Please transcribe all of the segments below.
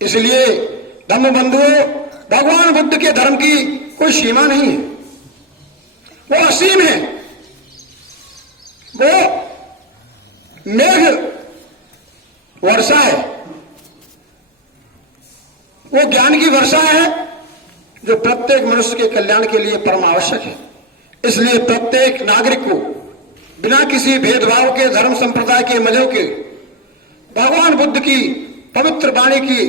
इसलिए धम्म बंधुओं, भगवान बुद्ध के धर्म की कोई सीमा नहीं है, वो असीम है। वो मेघ वर्षा है, वो ज्ञान की वर्षा है जो प्रत्येक मनुष्य के कल्याण के लिए परम आवश्यक है। इसलिए प्रत्येक नागरिक को बिना किसी भेदभाव के, धर्म संप्रदाय के, मजहब के भगवान बुद्ध की पवित्र वाणी की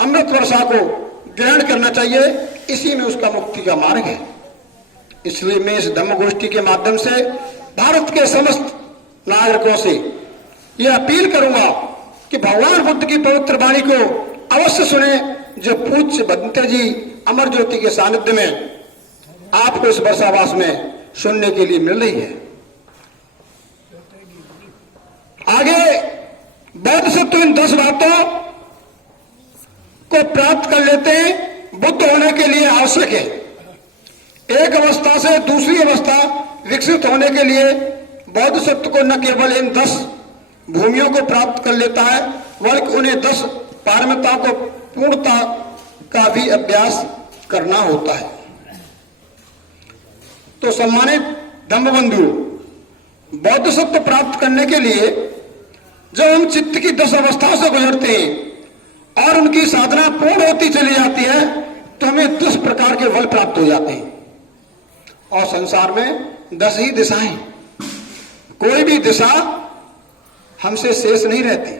अमृत वर्षा को ग्रहण करना चाहिए। इसी में उसका मुक्ति का मार्ग है। इसलिए मैं इस धम्म गोष्ठी के माध्यम से भारत के समस्त नागरिकों से यह अपील करूंगा कि भगवान बुद्ध की पवित्र वाणी को अवश्य सुने, जो पूज्य भंते जी अमर ज्योति के सानिध्य में आपको इस वर्षावास में सुनने के लिए मिल रही है। आगे बौद्ध सत्व इन 10 बातों को प्राप्त कर लेते हैं। बुद्ध होने के लिए आवश्यक है, एक अवस्था से दूसरी अवस्था विकसित होने के लिए बौद्ध सत्व को न केवल इन 10 भूमियों को प्राप्त कर लेता है, बल्कि उन्हें 10 पारमिताओं को पूर्णता का भी अभ्यास करना होता है। तो सम्मानित धम्म बंधु, बौद्ध सत्व प्राप्त करने के लिए जब हम चित्त की 10 अवस्थाओं से गुजरते हैं और उनकी साधना पूर्ण होती चली जाती है, तो हमें 10 प्रकार के बल प्राप्त हो जाते हैं। और संसार में 10 ही दिशाएं, कोई भी दिशा हमसे शेष नहीं रहती।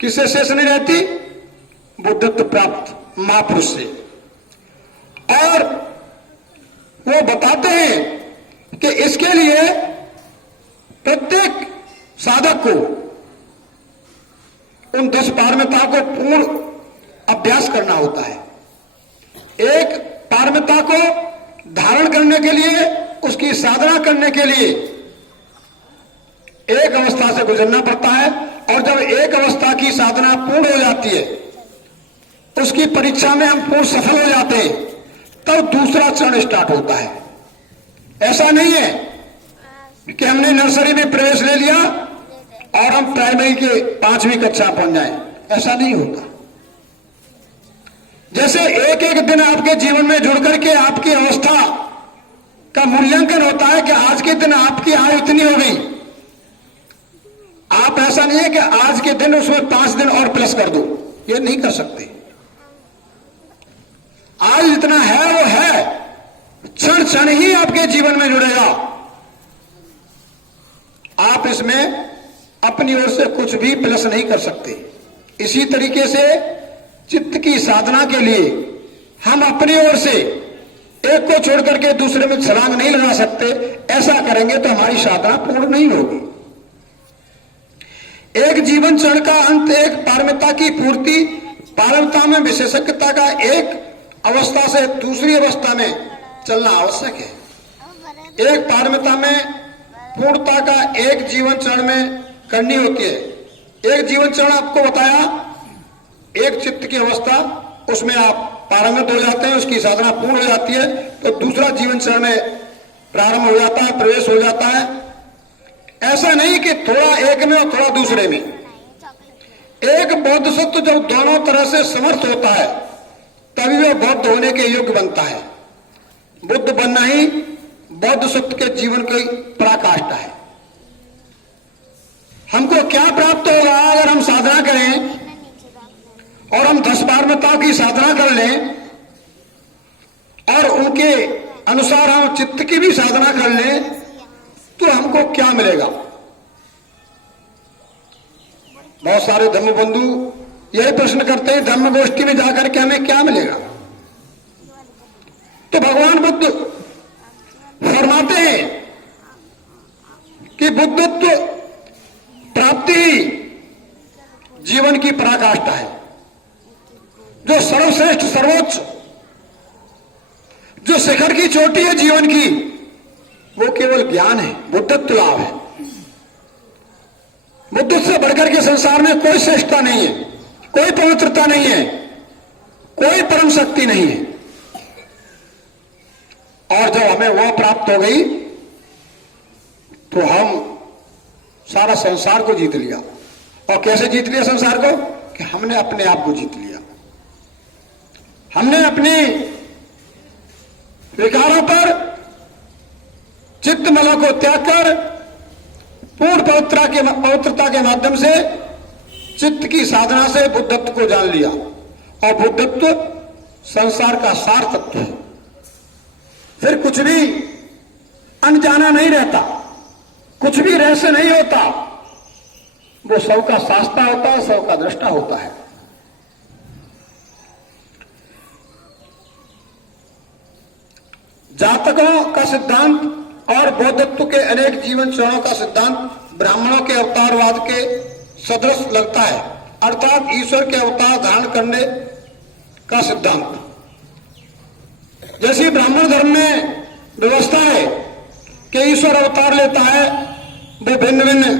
किससे शेष नहीं रहती? बुद्धत्व प्राप्त महापुरुष से। और वो बताते हैं कि इसके लिए प्रत्येक साधक को उन 10 पारमिताओं को पूर्ण अभ्यास करना होता है। एक पारमिता को धारण करने के लिए, उसकी साधना करने के लिए एक अवस्था से गुजरना पड़ता है। और जब एक अवस्था की साधना पूर्ण हो जाती है, उसकी परीक्षा में हम पूर्ण सफल हो जाते हैं, तब दूसरा चरण स्टार्ट होता है। ऐसा नहीं है कि हमने नर्सरी में प्रवेश ले लिया और हम प्राइमरी के 5वीं कक्षा पहुंच जाएं, ऐसा नहीं होता। जैसे एक एक दिन आपके जीवन में जुड़ करके आपकी अवस्था का मूल्यांकन होता है कि आज के दिन आपकी आयु इतनी हो गई, आप ऐसा नहीं है कि आज के दिन उसमें 5 दिन और प्लस कर दो, ये नहीं कर सकते। आज जितना है वो है, क्षण क्षण ही आपके जीवन में जुड़ेगा। आप इसमें अपनी ओर से कुछ भी प्लस नहीं कर सकते। इसी तरीके से चित्त की साधना के लिए हम अपनी ओर से एक को छोड़ करके दूसरे में छलांग नहीं लगा सकते। ऐसा करेंगे तो हमारी साधना पूर्ण नहीं होगी। एक जीवन चरण का अंत, एक पारमिता की पूर्ति, पारमिता में विशेषज्ञता का एक अवस्था से दूसरी अवस्था में चलना आवश्यक है। एक पारमिता में पूर्णता का एक जीवन चरण में करनी होती है। एक जीवन चरण आपको बताया, एक चित्त की अवस्था, उसमें आप पारंगत हो जाते हैं, उसकी साधना पूर्ण हो जाती है, तो दूसरा जीवन चरण में प्रारंभ हो जाता है, प्रवेश हो जाता है। ऐसा नहीं कि थोड़ा एक में और थोड़ा दूसरे में। एक बौद्ध सत्व जब दोनों तरह से समर्थ होता है, तभी वह बौद्ध होने के योग्य बनता है। बुद्ध बनना ही बौद्ध सत्व के जीवन की पराकाष्ठा है। हमको क्या प्राप्त होगा अगर हम साधना करें और हम 10 पारमिताओं की साधना कर लें और उनके अनुसार हम चित्त की भी साधना कर लें, तो हमको क्या मिलेगा? बहुत सारे धम्म बंधु यही प्रश्न करते हैं, धम्म गोष्ठी में जाकर के हमें क्या मिलेगा? तो भगवान बुद्ध फरमाते हैं कि बुद्धत्व प्राप्ति ही जीवन की पराकाष्ठा है। जो सर्वश्रेष्ठ, सर्वोच्च, जो शिखर की चोटी है जीवन की, वो केवल ज्ञान है, बुद्धत्व लाभ है। बुद्ध से बढ़कर के संसार में कोई श्रेष्ठता नहीं है, कोई पवित्रता नहीं है, कोई परम शक्ति नहीं है। और जब हमें वह प्राप्त हो गई तो हम सारा संसार को जीत लिया। और कैसे जीत लिया संसार को? कि हमने अपने आप को जीत लिया, हमने अपने विकारों पर चित्त मलों को त्याग कर पूर्ण पवित्रता के माध्यम से चित्त की साधना से बुद्धत्व को जान लिया। और बुद्धत्व संसार का सार तत्व है। फिर कुछ भी अनजाना नहीं रहता, कुछ भी रहस्य नहीं होता, वो सब का शास्ता होता है, सब का दृष्टा होता है। जातकों का सिद्धांत और बौद्धत्व के अनेक जीवन चरणों का सिद्धांत ब्राह्मणों के अवतारवाद के सदृश लगता है, अर्थात ईश्वर के अवतार धारण करने का सिद्धांत। जैसी ब्राह्मण धर्म में व्यवस्था है कि ईश्वर अवतार लेता है, वो भिन्न भिन्न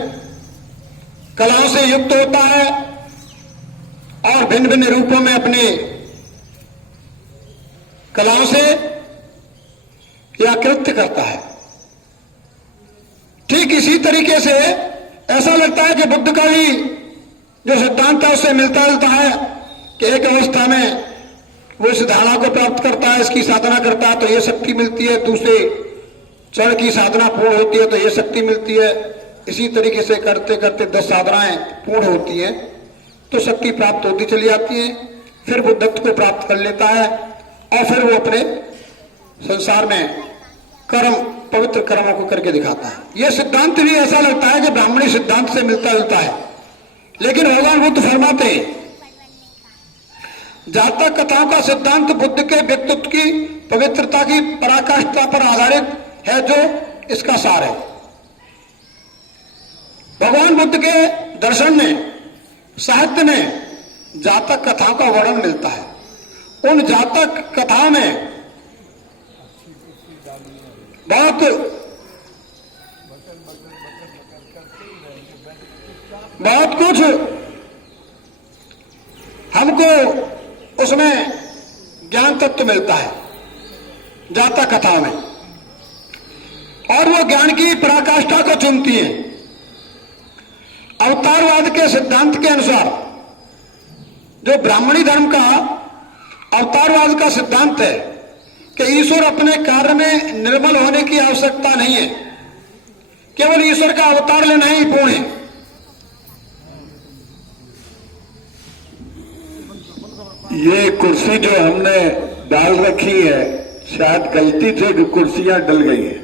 कलाओं से युक्त होता है और भिन्न भिन्न रूपों में अपने कलाओं से या कृत्य करता है। ठीक इसी तरीके से ऐसा लगता है कि बुद्ध का भी जो सिद्धांत है उससे मिलता जुलता है कि एक अवस्था में वो इस धारणा को प्राप्त करता है, इसकी साधना करता है तो ये शक्ति मिलती है, दूसरे चरण की साधना पूर्ण होती है तो ये शक्ति मिलती है। इसी तरीके से करते करते 10 साधनाएं पूर्ण होती हैं तो शक्ति प्राप्त होती चली जाती है। फिर बुद्धत्व को प्राप्त कर लेता है और फिर वो अपने संसार में कर्म, पवित्र कर्मों को करके दिखाता है। यह सिद्धांत भी ऐसा लगता है कि ब्राह्मणी सिद्धांत से मिलता जुलता है, लेकिन भगवान बुद्ध फरमाते हैं जातक कथाओं का सिद्धांत बुद्ध के व्यक्तित्व की पवित्रता की पराकाष्ठा पर आधारित है, जो इसका सार है। भगवान बुद्ध के दर्शन में, साहित्य में जातक कथाओं का वर्णन मिलता है। उन जातक कथाओं में बहुत कुछ हमको उसमें ज्ञान तत्व मिलता है जातक कथाओं में, और वो ज्ञान की पराकाष्ठा को चुनती है। अवतारवाद के सिद्धांत के अनुसार जो ब्राह्मणी धर्म का अवतारवाद का सिद्धांत है कि ईश्वर अपने कार्य में निर्मल होने की आवश्यकता नहीं है, केवल ईश्वर का अवतार लेना ही पूर्ण है। ये कुर्सी जो हमने डाल रखी है शायद गलती से कुर्सियां डल गई हैं।